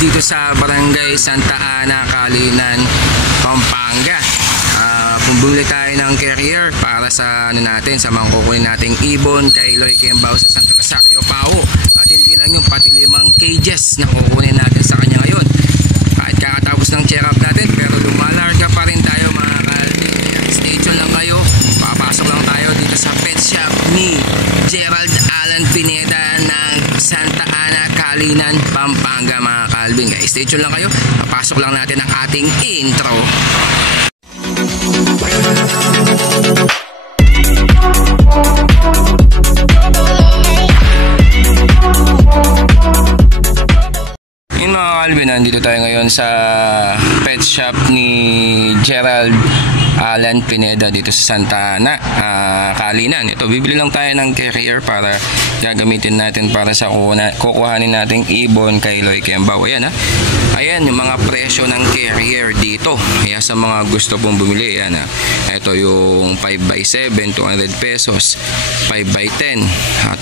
dito sa Barangay Santa Ana, Calinan, Pampanga. Kung bumili tayo ng carrier para sa natin, sa mga kukunin nating ibon kay Loy Kembao sa Santo Rosario, Pao. At hindi lang yung pati 5 cages na kukunin natin sa kanya ngayon. Kahit kakatapos ng check up natin, pero lumalarga pa rin tayo mga kalbing. Stay tuned lang kayo. Papasok lang tayo dito sa pet shop ni Gerald Alan Pineda ng Santa Ana, Calinan, Pampanga mga kalbing. Stay tuned lang kayo. Papasok lang natin ang ating intro. Yun mga kalbin, nandito tayo ngayon sa pet shop ni Gerald Alan Pineda dito sa Santa Ana, Calinan. Ito, bibili lang tayo ng carrier para gagamitin natin para sa kukuhanin nating ibon kay Loy Kembao. Ayan ha. Ayan yung mga presyo ng carrier dito. Ayan sa mga gusto pong bumili. Ayan ha. Ito yung 5x7, 200 pesos. 5x10,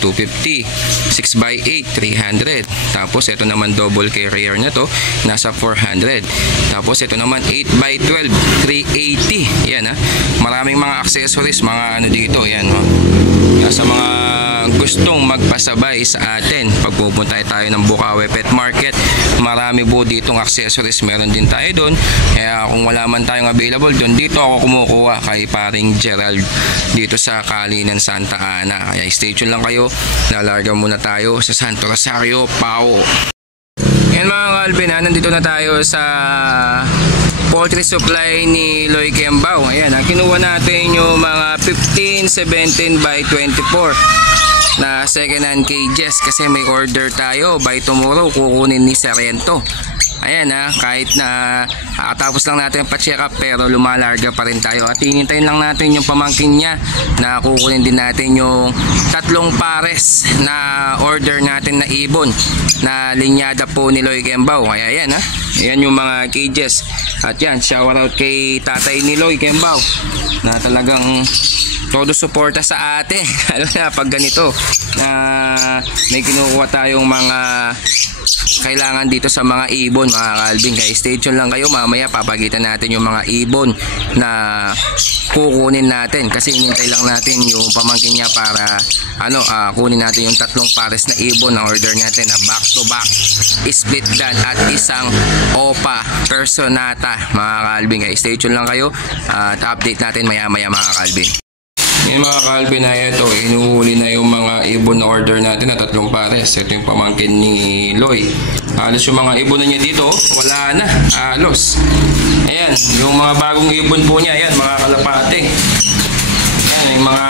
250. 6x8, 300. Tapos ito naman double carrier na to, nasa 400. Tapos ito naman 8x12, 380. Yan ha. Maraming mga accessories, mga ano dito. Yan ha. Sa mga gustong magpasabay sa atin pag pupunta tayo ng Bukawi Pet Market, marami po ditong accessories. Meron din tayo doon. Kaya kung wala man tayong available doon, dito ako kumukuha kay paring Gerald dito sa Calinan, Santa Ana. Kaya stay tuned lang kayo. Lalarga muna tayo sa Santo Rosario, Pao. Yan mga kalbin, nandito na tayo sa poultry supply ni Loy Kembao. Ayan, kinuha natin yung mga 15, 17 by 24 na second hand cages kasi may order tayo by tomorrow kukunin ni Sarento. Ayan kahit na tapos lang natin pa-check up pero lumalarga pa rin tayo at hinintayin lang natin yung pamangkin niya na kukunin din natin yung 3 pares na order natin na ibon na linyada po ni Loy Kembao. Kaya yan yan yung mga cages. At yan, shout out kay tatay ni Loy Kembao na talagang todo suporta sa ate. Alam na pag ganito na may kinukuha tayong mga kailangan dito sa mga ibon mga kalbing. Kaya stay tuned lang kayo, mamaya papagitan natin yung mga ibon na kukunin natin kasi hinintay lang natin yung pamangkin niya para kunin natin yung 3 pares na ibon na order natin na back to back split dan at isang opa personata mga kalbing. Kaya stay tuned lang kayo at update natin maya maya mga kalbing. Yung mga kalbin na ito, inuhuli na yung mga ibon na order natin na 3 pares. Ito yung pamangkin ni Loy. Halos yung mga ibon na niya dito, wala na. Halos. Ayan, yung mga bagong ibon po niya, ayan, mga kalapate. Ayan, yung mga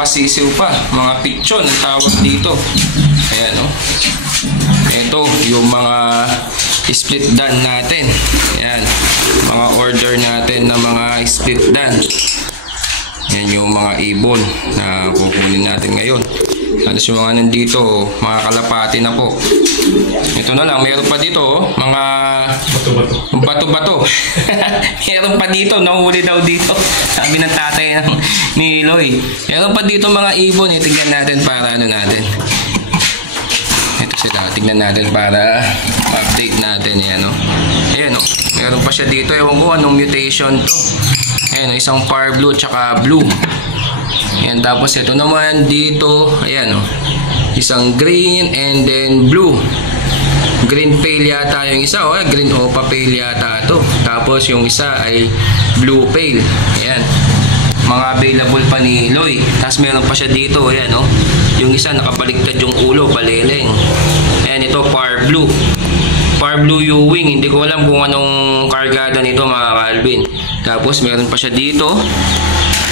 pasisiw pa, mga pichon ang tawag dito. Ayan, ito, yung mga split dan natin. Ayan, mga order natin na mga split dan. Yan yung mga ibon na kukunin natin ngayon. Halos yung mga nandito, mga kalapati na po. Ito na lang, meron pa dito mga bato-bato. Meron pa dito, nahuli daw dito. Sabi ng tatay ni Loy. Meron pa dito mga ibon, tingnan natin para natin. Ito sila, tingnan natin para update natin. Yan ayan meron pa siya dito. Ewan ko anong mutation to. Ayan, isang far blue tsaka blue. Ayan, tapos ito naman dito, ayan isang green and then blue. Green pale yata yung isa, green opa pale yata to. Tapos yung isa ay blue pale. Ayan, mga available pa ni Loy. Tapos meron pa siya dito, ayan yung isa nakabaliktad yung ulo, baleleng. Ayan, ito far blue. Far blue Ewing, hindi ko alam kung anong kargada nito mga kalbin. Tapos meron pa siya dito.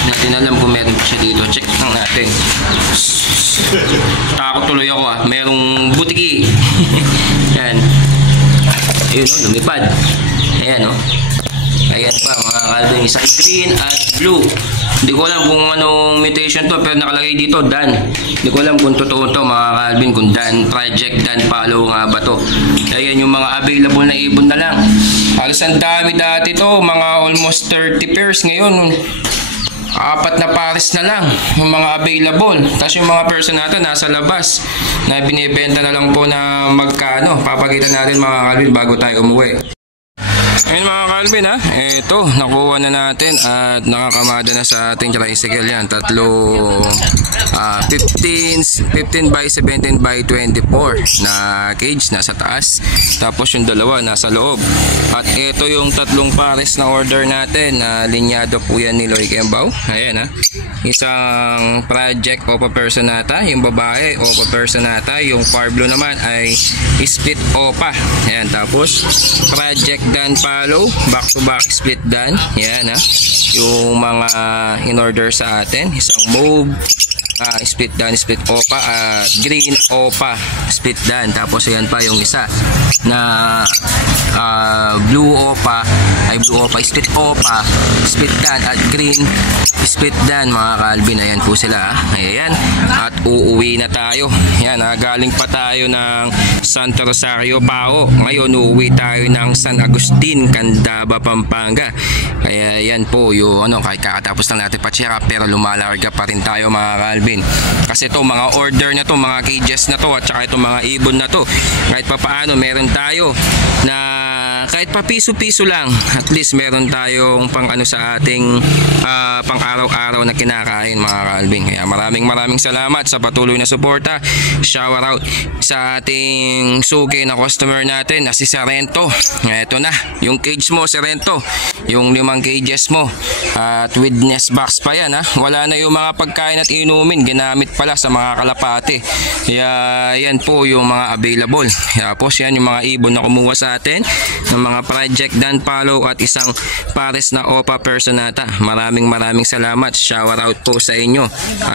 Natin alam kung meron pa siya dito. Check lang natin. Takot tuloy ako merong butiki. Yan. Ayun lumipad. Ayan ayan pa mga kalbin, isang green at blue. Hindi ko alam kung anong mutation to pero nakalagay dito Dan. Hindi ko alam kung totoo to mga kalbin, kung Dan Project Dan Follow nga ba to. Ayan yung mga available na ibon na lang. Halos ang dami dati to, mga almost 30 pairs. Ngayon apat na pares na lang yung mga available. Tapos yung mga personata nasa labas na binibenta na lang po na magkano. Papakita natin mga Calvin bago tayo umuwi. Ayun mga Calvin ha, eto nakuha na natin at nakakamada na sa ating tricycle yan. Tatlo 15 by 17 by 24 na cage nasa taas. Tapos yung dalawa nasa loob. At ito yung tatlong pares na order natin na linyado po yan ni Loy Kembaw. Ayan ha, isang project Opa Personata, yung babae Opa Personata, yung Parblo naman ay split Opa. Ayan, tapos project Dan Palo, back to back split Dan. Ayan ha, yung mga in order sa atin, isang move, split Dan, split Opa at green Opa, split Dan. Tapos ayan pa yung isa na blue Opa, ay blue Opa, split Opa, split Dan at green split Dan mga Calvin. Ayan po sila. Ayan. At uuwi na tayo. Ayan, galing pa tayo ng Santo Rosario, Pao. Ngayon uuwi tayo ng San Agustin, Candaba, Pampanga. Kaya yan po yung kahit kakatapos lang natin pa-check up, pero lumalarga pa rin tayo mga Calvin. Kasi ito mga order na to, mga cages na to, at saka itong mga ibon na to, kahit pa paano meron tayo na kahit pa piso-piso lang, at least meron tayong pang sa ating pang araw-araw na kinakain mga Calvin. Kaya maraming salamat sa patuloy na suporta. Shout out sa ating suki na customer natin na si Sarento. Ito na yung cage mo, Sarento, yung 5 cages mo at with nest box pa yan ha. Wala na yung mga pagkain at inumin, ginamit pala sa mga kalapate. Kaya yan po yung mga available. Tapos yan yung mga ibon na kumuha sa atin ng mga project Dan Palo at isang pares na Opa Personata. Maraming salamat. Shout out po sa inyo.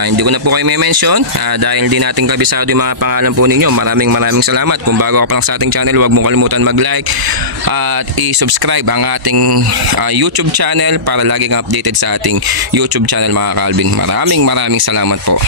Hindi ko na po kayo may mention dahil di natin kabisado yung mga pangalan po ninyo. Maraming salamat. Kung bago ka pa lang sa ating channel, huwag mong kalimutan mag-like at i-subscribe ang ating YouTube channel para lagi kang updated sa ating YouTube channel mga Calvin. Maraming salamat po.